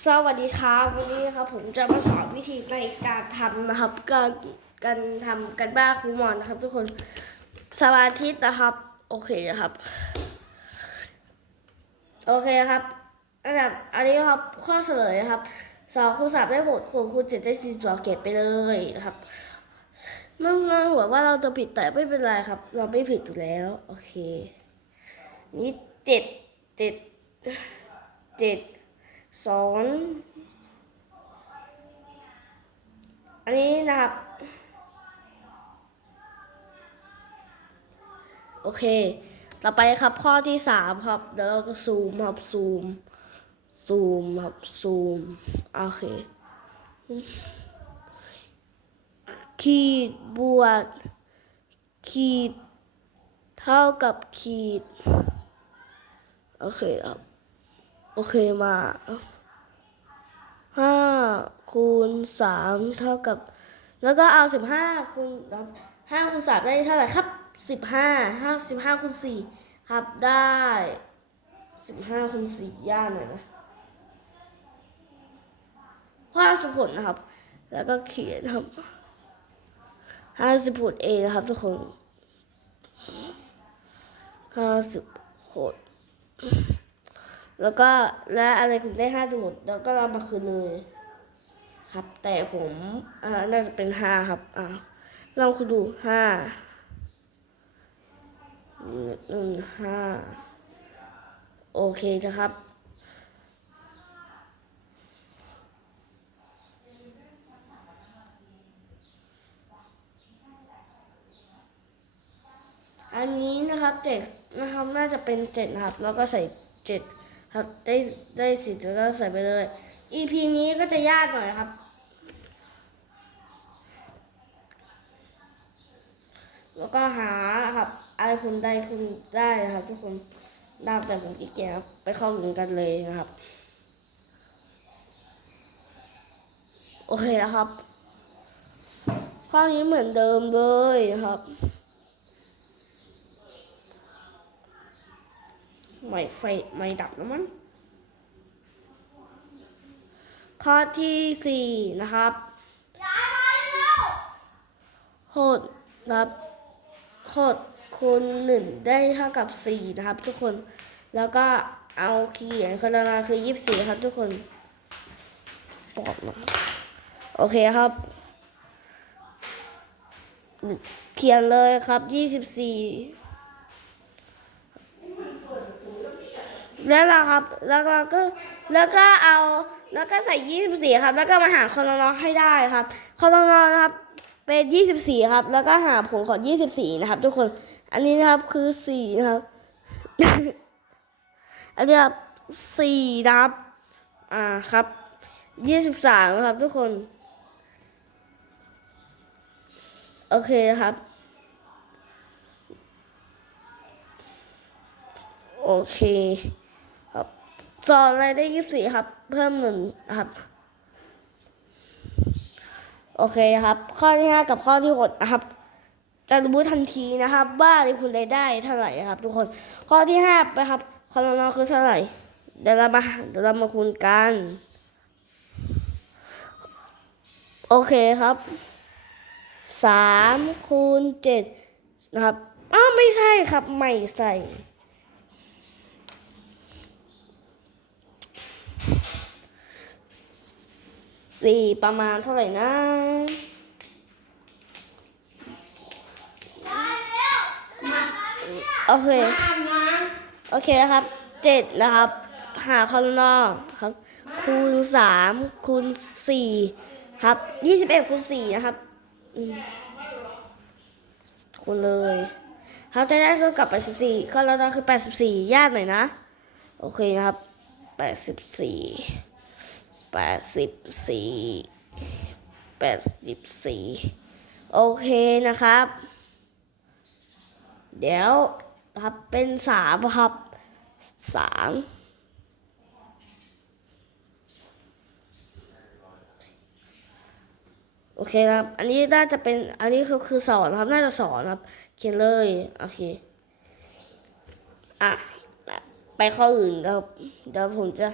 สวัสดีครับวันนี้นะครับผมจะมาสอนวิธีในการทำนะครับ การการทำกันบ้าครูหมอนนะครับ ทุกคนสมาธินะครับ โอเคนะครับ โอเคครับอันดับอันนี้ครับข้อเฉลยนะครับสองคูณสามได้หกหกคูณเจ็ดได้สี่สองเก็บไปเลยนะครับนั่นนั่นหัวว่าเราจะผิดแต่ไม่เป็นไรครับ เราไม่ผิดอยู่แล้ว โอเค นี่เจ็ดเจ็ดเจ็ด สอนอันนี้นะครับ โอเค ต่อไปครับข้อที่สามครับ เดี๋ยวเราจะซูมครับซูม ซูมครับซูม โอเคขีดบวกขีด เท่ากับขีด โอเคครับ โอเคมาห้าคูณสามเท่ากับ แล้วก็เอาสิบห้าคูณห้าคูณสามได้เท่าไหร่ครับสิบห้าห้าสิบห้าคูณสี่ครับได้สิบห้าคูณสี่ย่ากหน่อยนะห้าสิบผลนะครับ แล้วก็เขียนครับห้าสิบผลเอนะครับทุกคนห้าสิบผล แล้วก็และอะไรคุณได้ห้าสมุดแล้วก็เรามาคืนเลยครับ แต่ผมอ่าน่าจะเป็นห้าครับอ่าลองคุณดูห้าหนึ่งห้าโอเคนะครับ อันนี้นะครับเจ็ดนะครับน่าจะเป็นเจ็ดนะครับ แล้วก็ใส่เจ็ด ครับได้ได้สิแล้วก็ใส่ไปเลย EP นี้ก็จะยากหน่อยครับ แล้วก็หาครับอะไรคุณได้คุณได้นะครับทุกคนดาวแต่ผมกี่เกียจครับไปเข้าถึงกันเลยนะครับ โอเคนะครับข้อนี้เหมือนเดิมเลยนะครับ ไม่ไฟไม่ดับแล้วมั้งข้อที่สี่นะครับหดนะครับหดคูณหนึ่งได้เท่ากับสี่นะครับ ทุกคน แล้วก็เอาเขียนคนละมาคือยี่สิบสี่ครับ ทุกคนบอกมาโอเคครับ เขียนเลยครับยี่สิบสี่ แล้วเราครับ แล้วก็ก็แล้วก็เอา แล้วก็ใส่ยี่สิบสี่ครับ แล้วก็มาหาคอรนอให้ได้ครับคอรนอนะครับเป็นยี่สิบสี่ครับ แล้วก็หาผลของยี่สิบสี่นะครับ ทุกคน อันนี้นะครับคือสี่นะครับ อันนี้ครับสี่นะครับ อ่าครับยี่สิบสามครับ ทุกคน โอเคครับโอเค สอนอะไรได้ยี่สิบสี่ครับ เพิ่มหนึ่งครับ โอเคครับ ข้อที่ห้ากับข้อที่หกนะครับจะรู้ทันทีนะครับ ว่าคุณรายได้เท่าไหร่ครับ ทุกคนข้อที่ห้าไปครับคอนอคือเท่าไหร่เดี๋ยวเรามาเดี๋ยวเรามาคูณกัน โอเคครับสามคูณเจ็ดนะครับอ้าวไม่ใช่ครับ ไม่ใส่ สี่ประมาณเท่าไหร่นะโอเค โอเคนะครับเจ็ดนะครับ หาคอลนอครับ คูณสามคูณสี่ครับยี่สิบเอ็ดคูณสี่นะครับอืมคูณเลยครับจะได้เท่ากับแปดสิบสี่คอลนอคือแปดสิบสี่ยากหน่อยนะ โอเคนะครับแปดสิบสี่ แปดสิบสี่แปดสิบสี่โอเคนะครับ เดี๋ยวครับเป็นสามครับสามโอเคครับ อันนี้น่าจะเป็น อันนี้คือคือสอนครับ น่าจะสอนครับ เขียนเลย โอเค อะ ไปข้ออื่นเดี๋ยวเดี๋ยวผมจะ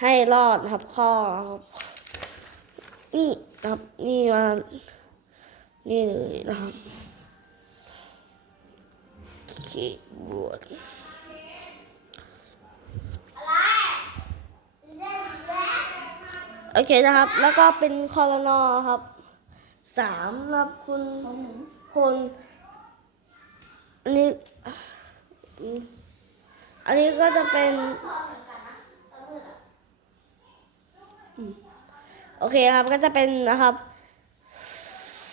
ให้รอดนะครับข้อครับนี่นะครับนี่มานี่เลยนะครับคีย์บอร์ดโอเคนะครับ แล้วก็เป็นคอรนอครับสามนะครับคุณคนอันนี้ อันนี้ก็จะเป็น โอเคครับก็จะเป็นนะครับ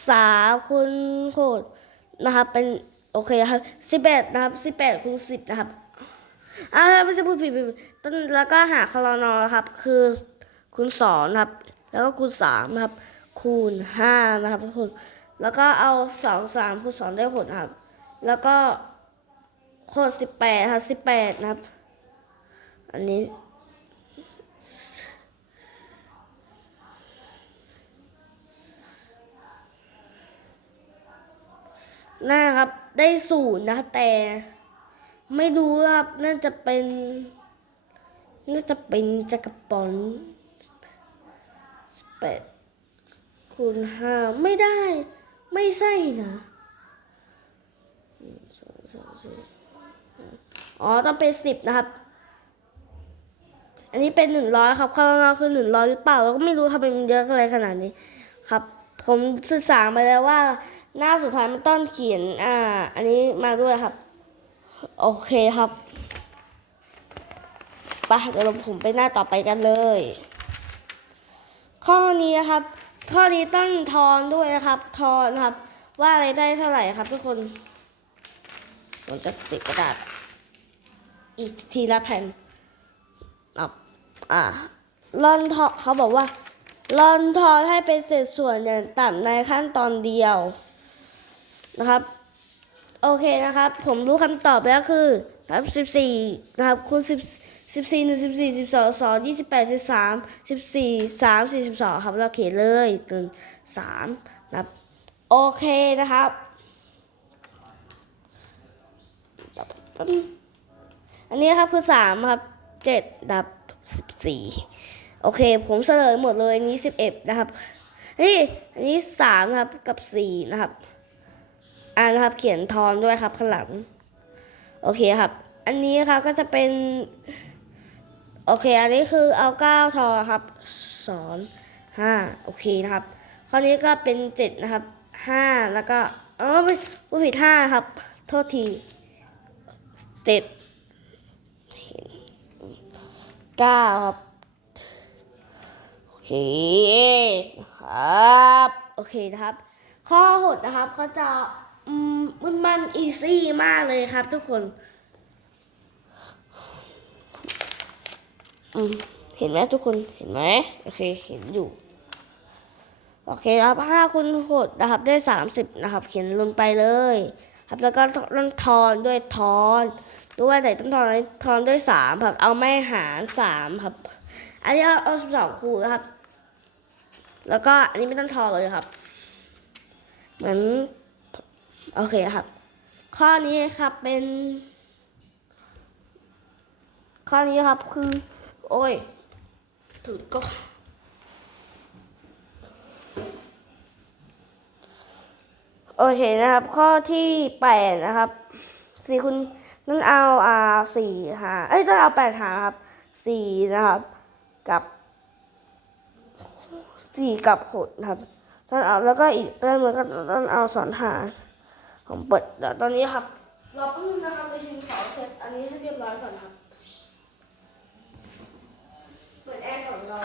สามคูณโคดนะครับ เป็นโอเคครับสิบแปดนะครับสิบแปดคูณสิบนะครับอ่าไม่ใช่พูดผิดผิดต้นแล้วก็หาคอรนอครับ คือคูณสองนะครับ แล้วก็คูณสามนะครับ คูณห้านะครับทุกคนแล้วก็เอาสองสามคูณสองได้หกนะครับ แล้วก็โคดสิบแปดครับสิบแปดนะครับ อันนี้ น่าครับ ได้ศูนย์นะ แต่ ไม่รู้ครับน่าจะเป็น น่าจะเป็นจักรปอนแปดคูณห้าไม่ได้ ไม่ใช่นะอ๋อต้องเป็นสิบนะครับ อันนี้เป็นหนึ่งร้อยครับข้างนอกคือหนึ่งร้อยหรือเปล่าเราก็ไม่รู้ทำไมมันเยอะอะไรขนาดนี้ ครับ ผมศึกษามาแล้วว่า หน้าสุดท้ายมันต้องเขียน อ่า อันนี้มาด้วยครับ โอเคครับไปเดี๋ยวผมไปหน้าต่อไปกันเลย ข้อนี้นะครับ ข้อนี้ต้องทอนด้วยนะครับ ทอนครับ ว่าอะไรได้เท่าไหร่ครับ ทุกคนผมจะติดกระดาษ อีกทีละแผ่นอะอ่าลอนทอเขาบอกว่าลอนทอนให้เป็นเศษส่วนอย่างต่ำในขั้นตอนเดียว นะครับ โอเคนะครับ ผมรู้คำตอบแล้วคือครับสิบสี่นะครับคูณสิบสิบสี่หนึ่งสิบสี่สิบสองสองยี่สิบแปดสิบสามสิบสี่สามสี่สิบสองครับเราเขียนเลยหนึ่งสามนะครับ โอเคนะครับอันนี้ครับคือสามครับเจ็ดดับสิบสี่โอเค ผมเฉลยหมดเลยอันนี้สิบเอ็ดนะครับนี่อันนี้สามครับกับสี่นะครับ อ่านะครับ เขียนทอนด้วยครับข้างหลัง โอเคครับ อันนี้ครับก็จะเป็น โอเค อันนี้คือเอาเก้าทอครับสอนห้าโอเคนะครับ ข้อนี้ก็เป็นเจ็ดนะครับห้าแล้วก็เออไม่ผู้ผิดห้าครับ โทษทีเจ็ดเก้าครับ โอเคครับ โอเคนะครับ ข้อหดนะครับก็จะ มันมันอีซี่มากเลยครับทุกคน เห็นไหมทุกคน เห็นไหมโอเค เห็นอยู่ โอเคครับห้าคูณหกนะครับ ได้สามสิบนะครับ เขียนลงไปเลย ครับ แล้วก็ต้องทอนด้วยทอนดูว่าไหนต้องทอนไหนทอนด้วยสามครับ เอาไม่หารสามครับ อันนี้เอาเอาสิบสองคูณครับ แล้วก็อันนี้ไม่ต้องทอนเลยครับ เหมือน โอเคครับ ข้อนี้ครับเป็น ข้อนี้ครับคือ โอ้ยถือก็โอเคนะครับ ข้อที่แปดนะครับสี่คุณนั่นเอาอ่าสี่หาเอ้ยต้องเอาแปดหาครับสี่นะครับ กับสี่กับหกครับต้องเอาแล้วก็อีกเรื่องนึงก็ต้องเอาสอนหา ผมเปิดเดี๋ยวตอนนี้ครับรอแป๊บนึงนะครับไปชิมของเสร็จอันนี้ให้เรียบร้อยก่อนครับ เปิดแอร์ก่อนเรา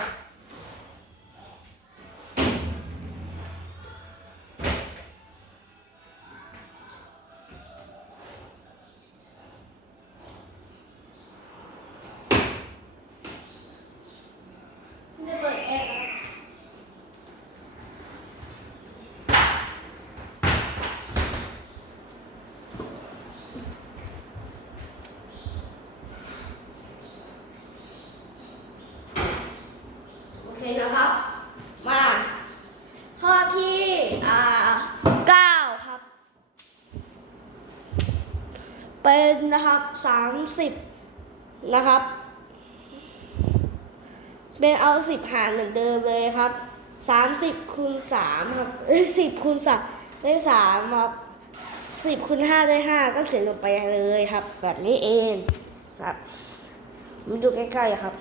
นะครับสามสิบนะครับ เป็นเอาสิบหารเหมือนเดิมเลยครับสามสิบคูณสามครับสิบคูณสามได้สามครับสิบคูณห้าได้ห้าก็เขียนลงไปเลยครับ แบบนี้เองครับมาดูใกล้ๆครับ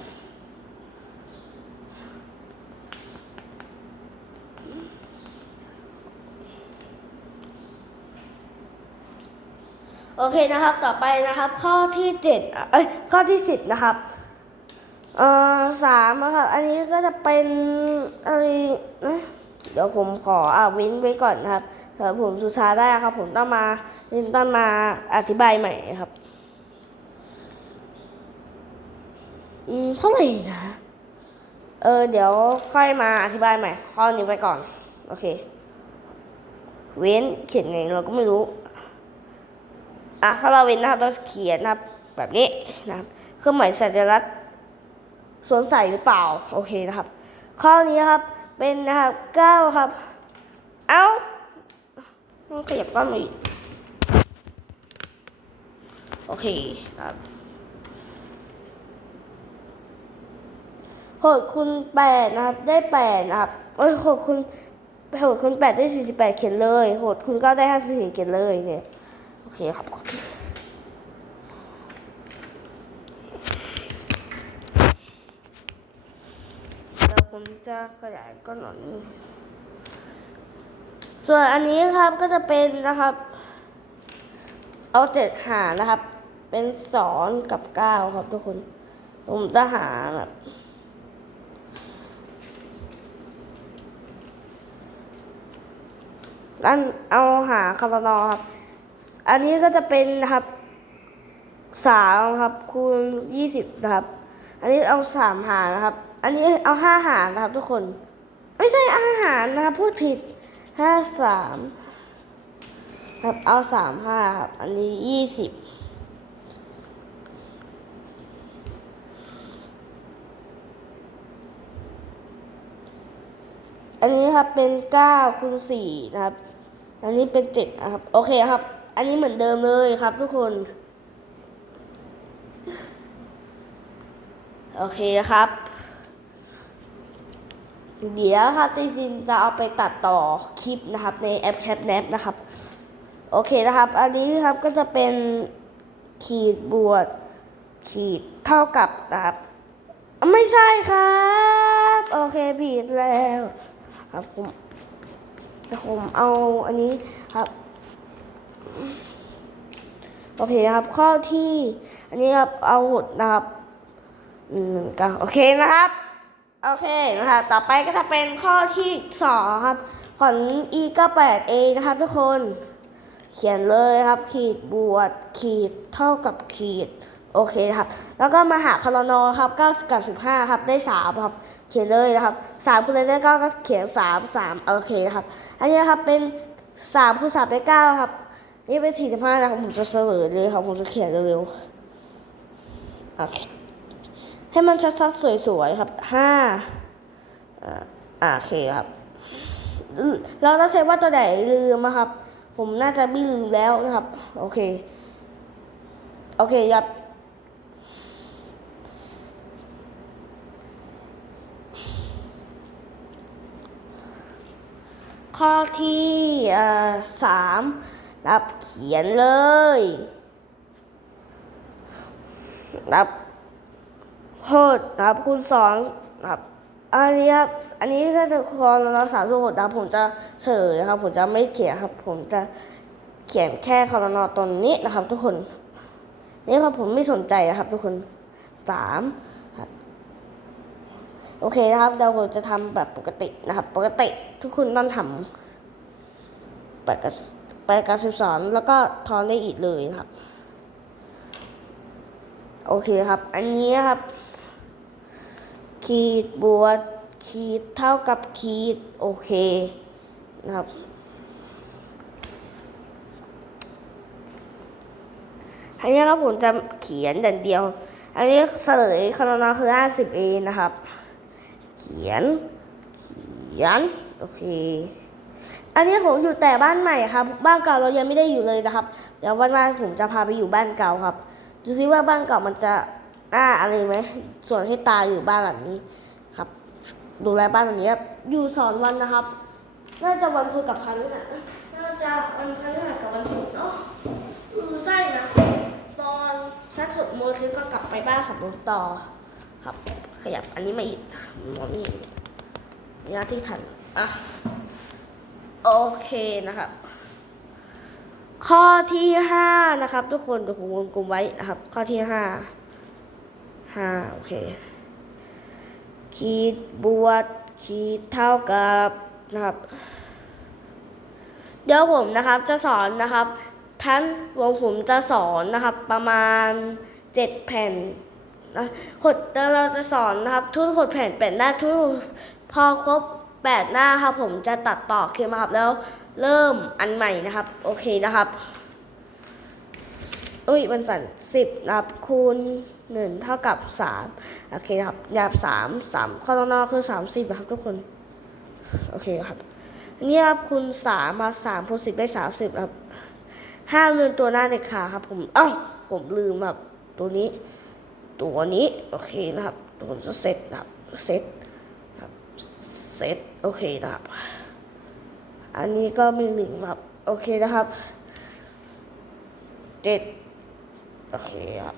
โอเคนะครับต่อไปนะครับ ข้อที่เจ็ดเอ้ยข้อที่สิบนะครับเอ่อสามนะครับอันนี้ก็จะเป็นอะไรนะเดี๋ยวผมขออ่าเว้นไว้ก่อนนะครับเดี๋ยวผมสุดท้ายได้ครับ ผมต้องมาต้องมาอธิบายใหม่ครับอืมเท่าไหร่นะเออเดี๋ยวค่อยมาอธิบายใหม่ข้อนี้ไว้ก่อน โอเค เว้นเขียนไงเราก็ไม่รู้ อะถ้าเราเว้นนะครับเราเขียนนะครับแบบนี้นะครับเครื่องหมายสัญลักษณ์สวนใสหรือเปล่าโอเคนะครับ ข้อนี้ครับเป็นนะครับเก้าครับ เอ้าต้องขยับก้อนมาอีกโอเคครับหกคูณแปดนะครับได้แปดนะครับเอ้ยหกคูณหกคูณแปดได้สี่สิบแปดเขียนเลยหกคูณเก้าได้ห้าสิบสี่เขียนเลยเนี่ย โอเคครับเดี๋ยวผมจะขยายก้อนหนอนนี้ส่วนอันนี้ครับก็จะเป็นนะครับ เอาเจ็ดหานะครับ เป็นสองกับเก้าครับทุกคน ผมจะหาแบบอันเอาหาคาร์นอครับ อันนี้ก็จะเป็นนะครับสามครับคูณยี่สิบนะครับ อันนี้เอาสามหารนะครับ อันนี้เอาห้าหารนะครับ ทุกคน ไม่ใช่อาหารนะครับพูดผิดห้าสามครับเอาสามห้าครับ อันนี้ยี่สิบอันนี้ครับเป็นเก้าคูณสี่นะครับ อันนี้เป็นเจ็ดนะครับ โอเคครับ อันนี้เหมือนเดิมเลยครับทุกคน โอเคครับ เดี๋ยวครับจริงๆจะเอาไปตัดต่อคลิปนะครับ ในแอปแคปแนปนะครับ โอเคนะครับ อันนี้ครับก็จะเป็นขีดบวกขีดเท่ากับนะครับ ไม่ใช่ครับ โอเคผิดแล้ว ครับผมผมเอาอันนี้ครับ โอเคนะครับ ข้อที่ อันนี้ครับเอาหดนะครับอืมก็โอเคนะครับ โอเคนะครับ ต่อไปก็จะเป็นข้อที่สองครับ ของ e 9 8 a นะครับทุกคน เขียนเลยครับ ขีดบวกขีดเท่ากับขีด โอเคครับ แล้วก็มาหาคารนอครับ9กับ15ครับ ได้3ครับ เขียนเลยนะครับ3คูณอะไรได้9ก็เขียน3 3โอเคครับ อันนี้ครับเป็น3คูณ3ได้9ครับ นี่เป็น45นะครับผมจะเสลยเลยครับผมจะเขียนเร็วๆโอเคให้มันชัดๆสวยๆครับห้าอ่าโอเคครับเราต้องใช้ว่าตัวไหนลืมนะครับ ผมน่าจะไม่ลืมแล้วนะครับ โอเค โอเคครับข้อที่สาม รับเขียนเลย รับโหดนะครับคูณสองนะครับ อันนี้ครับ อันนี้ก็จะคอเราสามส่วนหดนะครับผมจะเฉยครับ ผมจะไม่เขียนครับ ผมจะเขียนแค่คอรนอตรงนี้นะครับ ทุกคน นี่ครับผมไม่สนใจนะครับ ทุกคนสามครับโอเคนะครับเดี๋ยวผมจะทำแบบปกตินะครับ ปกติทุกคนต้องทำแปกับ แปดกับสิบสองแล้วก็ทอนได้อีกเลยครับ โอเคครับ อันนี้ครับ ขีดบวกขีดเท่ากับขีด โอเคนะครับอันนี้ครับผมจะเขียนอย่เดียว อันนี้เฉลยคณะคือ 50เอนะครับ เขียน เขียน โอเค อันนี้ผมอยู่แต่บ้านใหม่ครับ บ้านเก่าเรายังไม่ได้อยู่เลยนะครับ เดี๋ยววันหน้าผมจะพาไปอยู่บ้านเก่าครับ ดูซิว่าบ้านเก่ามันจะอ้าอะไรไหมส่วนให้ตาอยู่บ้านแบบนี้ครับ ดูแลบ้านหลังนี้อยู่สอนวันนะครับ น่าจะวันพุธกับพฤหัสนะน่าจะวันพฤหัสกับวันศุกร์เนาะเออใช่นะ ตอนสักสวดมนต์คือก็กลับไปบ้านสำรวจต่อครับ ขยับอันนี้มาอีกมองนี่นี่หน้าที่ทันอะ โอเคนะครับ ข้อที่ห้านะครับ ทุกคนเดี๋ยวผมวงกลมไว้นะครับ ข้อที่ห้าห้าโอเคขีดบวกขีดเท่ากับนะครับ เดี๋ยวผมนะครับจะสอนนะครับทั้งวงผมจะสอนนะครับประมาณเจ็ดแผ่นนะหดแต่เราจะสอนนะครับ ทุกหดแผ่นแปดหน้าทุกพอครบ แปดหน้าครับผมจะตัดต่อเคมาครับแล้วเริ่มอันใหม่นะครับ โอเคนะครับอุ้ยมันสั่นสิบนะครับคูณหนึ่งเท่ากับสามโอเคนะครับยาบสามสามข้อต้องนอกคือสามสิบนะครับทุกคน โอเคครับนนี้ครับคูณสามมาสามคูณสิบได้สามสิบครับห้ามลืมตัวหน้าเด็กขาครับ ผมเอ้าผมลืมครับตัวนี้ ตัวนี้ โอเคนะครับตัวจะเซตนะครับเซตครับ เซตโอเคนะครับ อันนี้ก็มีหนึ่งครับ โอเคนะครับเจ็ดโอเคครับ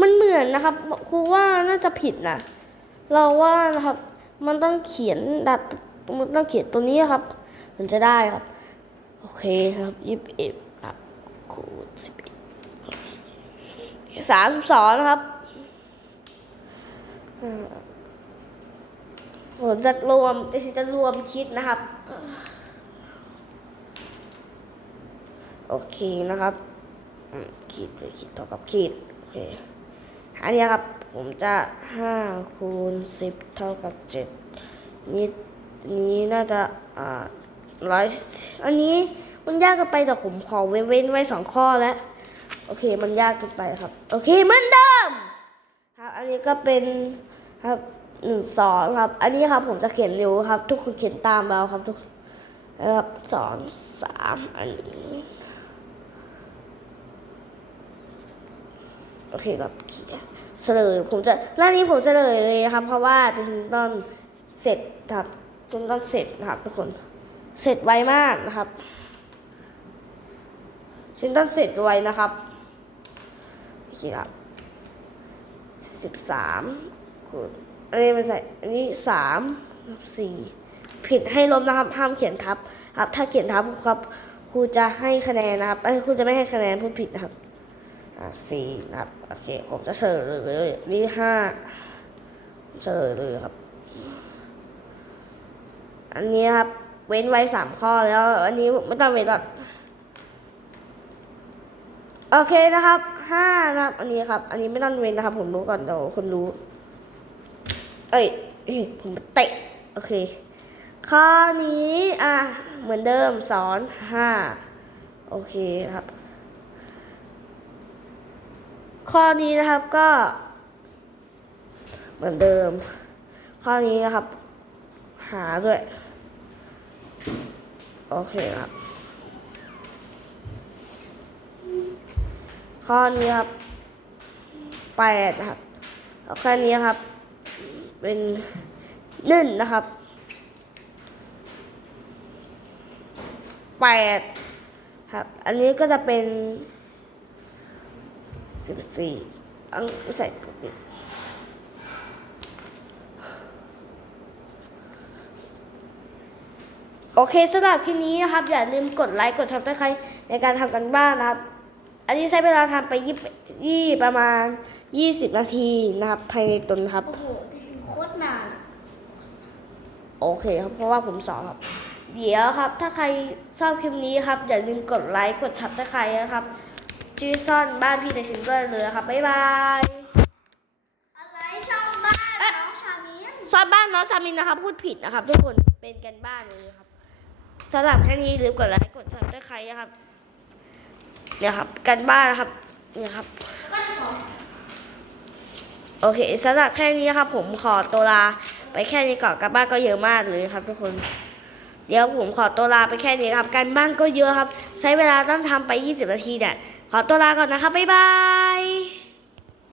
มันเหมือนนะครับครูว่าน่าจะผิดนะเราว่านะครับ มันต้องเขียนดัดมันต้องเขียนตัวนี้ครับถึงจะได้ครับ โอเคครับยิบเอ็ดครับคูณสิบ สามสิบสองนะครับ ผมจะรวมดิฉันจะรวมคิดนะครับ โอเคนะครับขีดด้วยขีดเท่ากับขีด โอเค อันนี้ครับ ผมจะห้าคูณสิบเท่ากับเจ็ดนี่นี้น่าจะอ่าร้อยอันนี้มันยากกินไปแต่ผมขอเว้นไว้สองข้อแล้ว โอเคมันยากเกินไปครับ โอเคเหมือนเดิมครับอันนี้ก็เป็นครับหนึ่งสองครับ อันนี้ครับผมจะเขียนเร็วครับ ทุกคนเขียนตามเราครับทุกคนนะครับสองสามอันนี้ โอเคครับเขียนเฉลยผมจะหน้านี้ผมเฉลยเลยครับ เพราะว่าดิจิตอลเสร็จครับดิจิตอลเสร็จนะครับทุกคนเสร็จไวมากนะครับดิจิตอลเสร็จไวนะครับ โอเครับสิบสามคูณอันนี้ไม่ใส่อันนี้สามสี่ผิดให้ลบนะครับห้ามเขียนทับครับ ถ้าเขียนทับครับครูจะให้คะแนนนะครับเอ้ครูจะไม่ให้คะแนนพูดผิดนะครับอะสี่นะครับโอเคผมจะเฉลยเลยนี่ห้าเฉลยเลยครับ อันนี้ครับเว้นไว้สามข้อแล้ว อันนี้ไม่ต้องเว้นหรอก โอเคนะครับห้านะครับ อันนี้ครับ อันนี้ไม่ต้องเว้นนะครับ ผมรู้ก่อนเดี๋ยวคนรู้เอ้ยเอ้ยผมเตะโอเค ข้อนี้อะเหมือนเดิมสอนห้าโอเคครับ ข้อนี้นะครับก็ เหมือนเดิม ข้อนี้นะครับ หาด้วย โอเคครับ ข้อนี้ครับแปดครับแล้วข้อนี้ครับ เป็นหนึ่งนะครับแปดครับ อันนี้ก็จะเป็นสิบสี่อังใส่ปุ๊บโอเคสำหรับคลิปนี้นะครับ อย่าลืมกดไลค์กดชับสไครในการทำกันบ้านนะครับ อันนี้ใช้เวลาทำไปยี่ยี่ประมาณยี่สิบนาทีนะครับภายในตนครับ โอ้โหโคตรนาน โอเคครับเพราะว่าผมสอนครับ เดี๋ยวครับ ถ้าใครชอบคลิปนี้ครับ อย่าลืมกดไลค์กดชับสไครต์นะครับชื่อซ่อนบ้านพี่ในซิงเกิลเลยนะครับบ๊ายบายอะไรช่องบ้านน้องชามินซอนบ้านน้องซามินนะครับ พูดผิดนะครับ ทุกคนเป็นกันบ้านเลยครับสำหรับแค่นี้ลืมกดไลค์กดซับสไครต์นะครับ เนี่ยครับกันบ้านนะครับเนี่ยครับ โอเคสำหรับแค่นี้ครับ ผมขอตัวลาไปแค่นี้ก่อนกันบ้านก็เยอะมากเลยครับ ทุกคน เดี๋ยวผมขอตัวลาไปแค่นี้ครับกันบ้านก็เยอะครับ ใช้เวลาต้องทำไป 20 นาทีเนี่ยขอตัวลาก่อนนะครับบ๊ายบาย